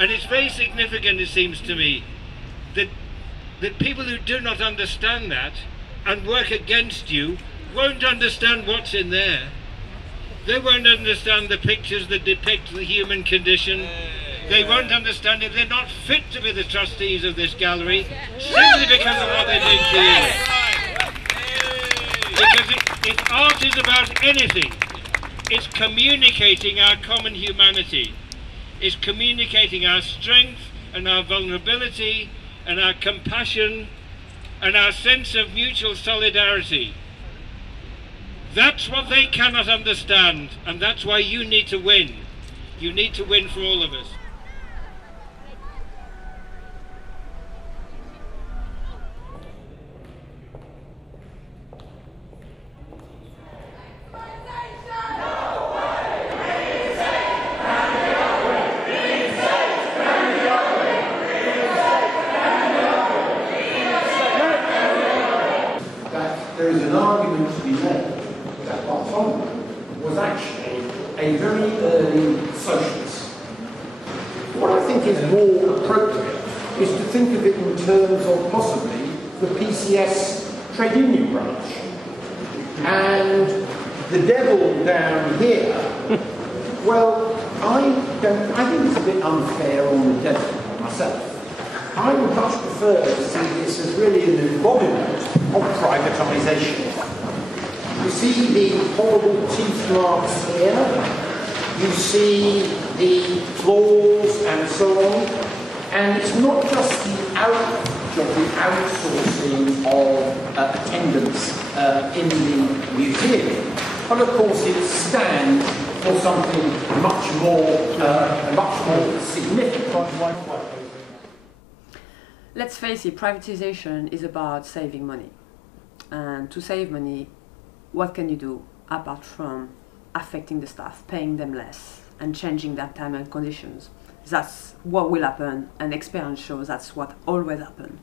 And it's very significant, it seems to me, that people who do not understand that and work against you won't understand what's in there. They won't understand the pictures that depict the human condition. They won't understand it. They're not fit to be the trustees of this gallery simply because of what they're doing to you. Because if art is about anything, it's communicating our common humanity. It's communicating our strength and our vulnerability and our compassion and our sense of mutual solidarity. That's what they cannot understand, and that's why you need to win. You need to win for all of us. There is an argument to be made that Bartholomew was actually a very early socialist. What I think is more appropriate is to think of it in terms of possibly the PCS trade union branch. And the devil down here, well, I think it's a bit unfair on the devil myself. I would much prefer to see this as really an embodiment of privatisation. You see the horrible teeth marks here, you see the flaws and so on, and it's not just the outsourcing of attendance in the museum, but of course it stands for something much more significant. Let's face it, privatisation is about saving money. And to save money, what can you do apart from affecting the staff, paying them less, and changing their time and conditions? That's what will happen, and experience shows that's what always happens.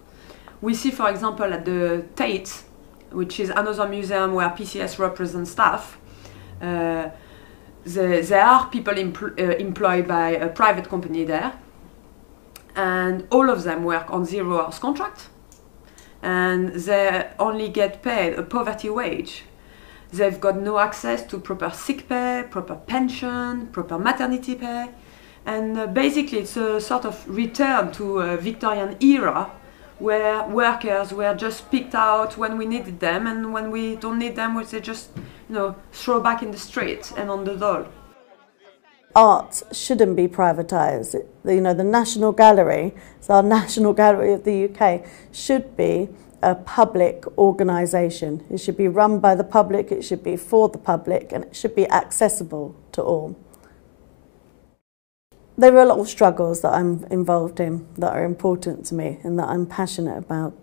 We see, for example, at the Tate, which is another museum where PCS represents staff, there are people employed by a private company there, and all of them work on 0 hours contract, and they only get paid a poverty wage. They've got no access to proper sick pay, proper pension, proper maternity pay, and basically it's a sort of return to a Victorian era where workers were just picked out when we needed them, and when we don't need them, they just, throw back in the street and on the dole. Art shouldn't be privatised. The National Gallery, so our National Gallery of the UK, should be a public organisation. It should be run by the public, it should be for the public, and it should be accessible to all. There are a lot of struggles that I'm involved in that are important to me and that I'm passionate about.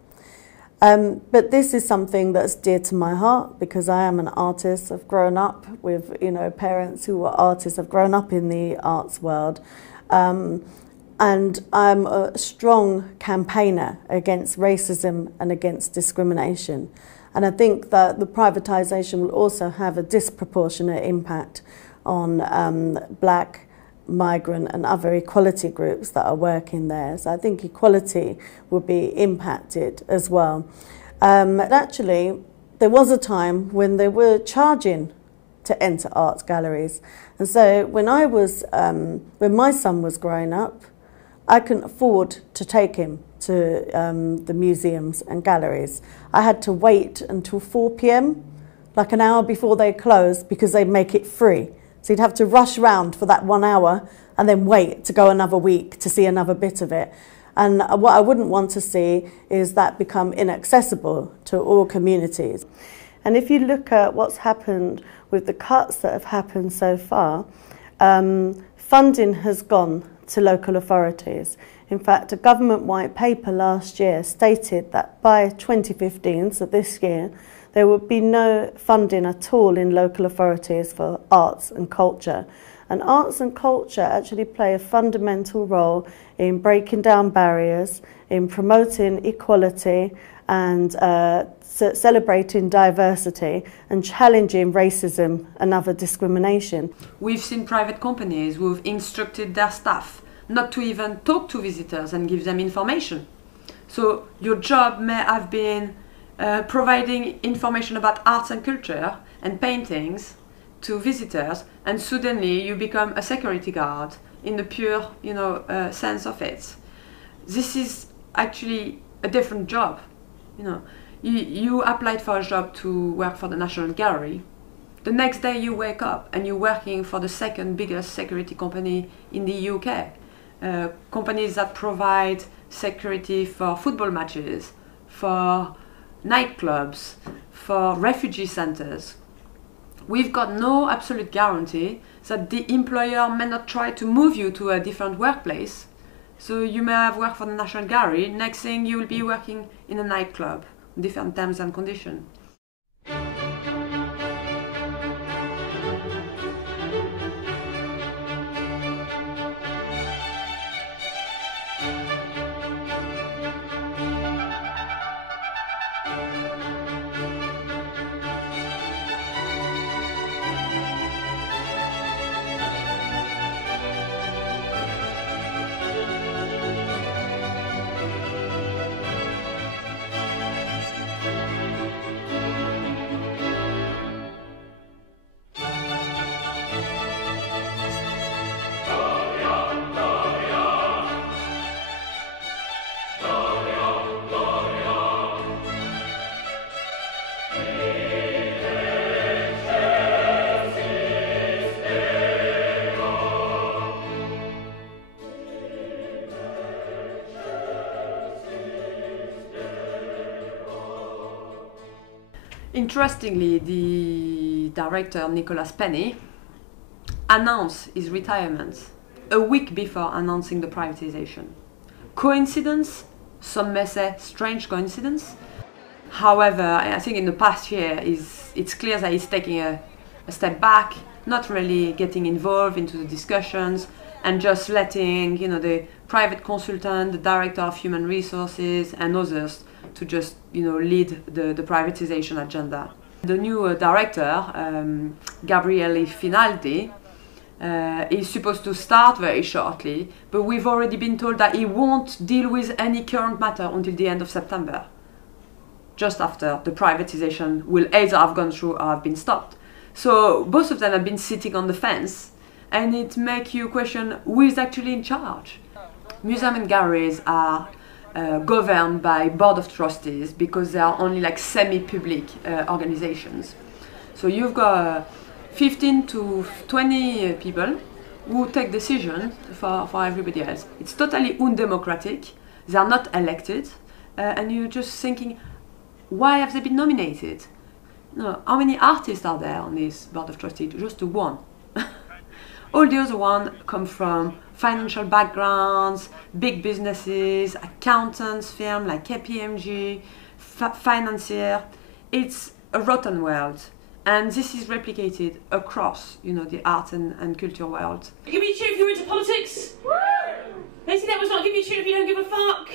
But this is something that's dear to my heart because I am an artist. I've grown up with parents who were artists. I've grown up in the arts world. And I'm a strong campaigner against racism and against discrimination. And I think that the privatisation will also have a disproportionate impact on black, migrant and other equality groups that are working there. So I think equality will be impacted as well. Actually, there was a time when they were charging to enter art galleries. And so when my son was growing up, I couldn't afford to take him to the museums and galleries. I had to wait until 4 p.m, like an hour before they closed, because they make it free. So you'd have to rush round for that 1 hour and then wait to go another week to see another bit of it. And what I wouldn't want to see is that become inaccessible to all communities. And if you look at what's happened with the cuts that have happened so far, funding has gone to local authorities. In fact, a government white paper last year stated that by 2015, so this year, there would be no funding at all in local authorities for arts and culture. And arts and culture actually play a fundamental role in breaking down barriers, in promoting equality and celebrating diversity and challenging racism and other discrimination. We've seen private companies who've instructed their staff not to even talk to visitors and give them information. So your job may have been providing information about arts and culture and paintings to visitors, and suddenly you become a security guard in the pure, sense of it. This is actually a different job. You applied for a job to work for the National Gallery. The next day you wake up and you're working for the second biggest security company in the UK. Companies that provide security for football matches, for nightclubs, for refugee centers. We've got no absolute guarantee that the employer may not try to move you to a different workplace. So you may have worked for the National Gallery, next thing you will be working in a nightclub, different terms and conditions. Interestingly, the director Nicholas Penny announced his retirement a week before announcing the privatization. Coincidence? Some may say strange coincidence. However, I think in the past year it's clear that he's taking a step back, not really getting involved into the discussions, and just letting the private consultant, the director of human resources, and others to just lead the privatization agenda. The new director, Gabriele Finaldi, is supposed to start very shortly, but we've already been told that he won't deal with any current matter until the end of September, just after the privatization will either have gone through or have been stopped. So both of them have been sitting on the fence, and it makes you question who is actually in charge. Museums and galleries are governed by board of trustees because they are only like semi-public organizations. So you've got 15 to 20 people who take decisions for everybody else. It's totally undemocratic. They are not elected, and you're just thinking, why have they been nominated? No, how many artists are there on this board of trustees? Just one. All the other ones come from financial backgrounds, big businesses, accountants firms like KPMG, financier. It's a rotten world, and this is replicated across, the art and culture world. Give me a cheer if you're into politics. Lacey, that was not give me a cheer if you don't give a fuck.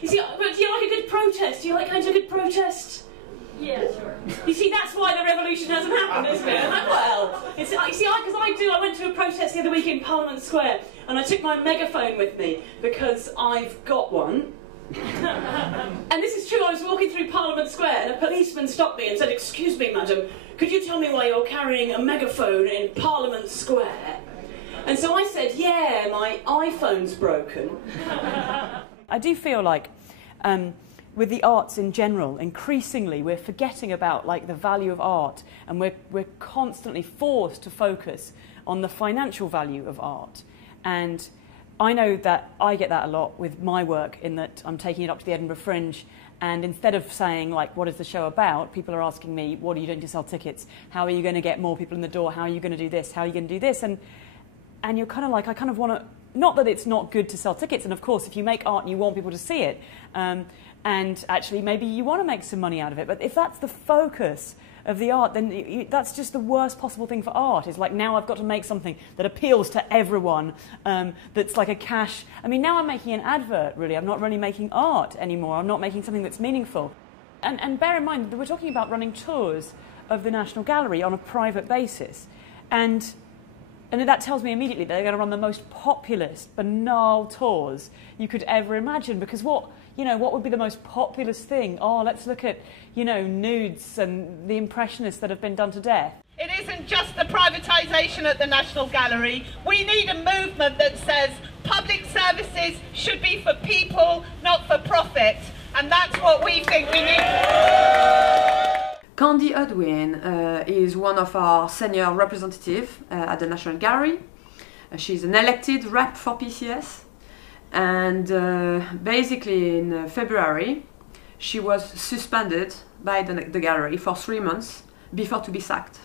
You see, but do you like a good protest? Do you like going to a good protest? Yeah, sure. You see, that's why the revolution hasn't happened, isn't it? Like, well, you see, because I went to a protest the other week in Parliament Square, and I took my megaphone with me because I've got one. And this is true. I was walking through Parliament Square, and a policeman stopped me and said, "Excuse me, madam, could you tell me why you're carrying a megaphone in Parliament Square?" And so I said, "Yeah, my iPhone's broken." I do feel like with the arts in general, increasingly we're forgetting about the value of art, and we're constantly forced to focus on the financial value of art. And I know that I get that a lot with my work, in that I'm taking it up to the Edinburgh Fringe, and instead of saying what is the show about, people are asking me, what are you doing to sell tickets? How are you going to get more people in the door? How are you going to do this? How are you going to do this? And you're kind of I kind of want to, not that it's not good to sell tickets, and of course if you make art and you want people to see it, and actually maybe you want to make some money out of it, but if that's the focus of the art, then that's just the worst possible thing for art. It's now I've got to make something that appeals to everyone, that's like a cash. I mean, now I'm making an advert, really. I'm not really making art anymore. I'm not making something that's meaningful. And bear in mind that we're talking about running tours of the National Gallery on a private basis. And And that tells me immediately that they're going to run the most populist, banal tours you could ever imagine. Because what would be the most populist thing? Oh, let's look at, nudes and the Impressionists that have been done to death. It isn't just the privatisation at the National Gallery. We need a movement that says public services should be for people, not for profit. And that's what we think we need. Candy Udwin is one of our senior representatives at the National Gallery. She's an elected rep for PCS. And basically in February, she was suspended by the gallery for 3 months before to be sacked.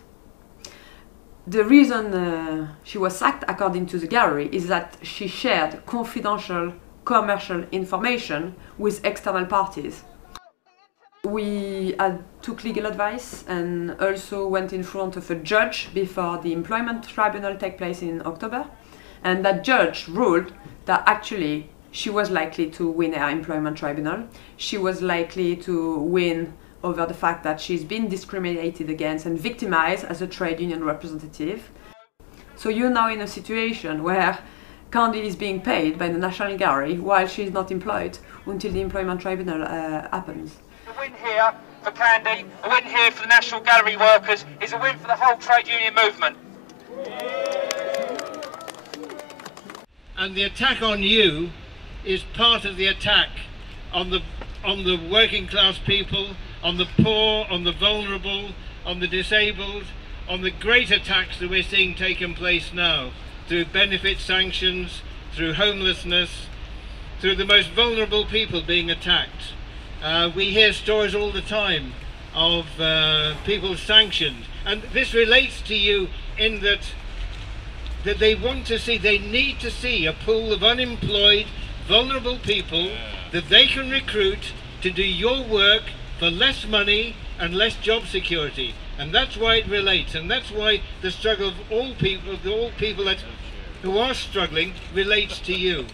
The reason she was sacked, according to the gallery, is that she shared confidential commercial information with external parties. We took legal advice and also went in front of a judge before the employment tribunal take place in October. And that judge ruled that actually she was likely to win her employment tribunal. She was likely to win over the fact that she's been discriminated against and victimized as a trade union representative. So you're now in a situation where Candy is being paid by the National Gallery while she's not employed until the employment tribunal happens. A win here for Candy, a win here for the National Gallery workers, is a win for the whole trade union movement. And the attack on you is part of the attack on the working class people, on the poor, on the vulnerable, on the disabled, on the great attacks that we're seeing taking place now through benefit sanctions, through homelessness, through the most vulnerable people being attacked. We hear stories all the time of people sanctioned, and this relates to you in that they need to see a pool of unemployed, vulnerable people that they can recruit to do your work for less money and less job security. And that's why it relates, and that's why the struggle of all people who are struggling relates to you.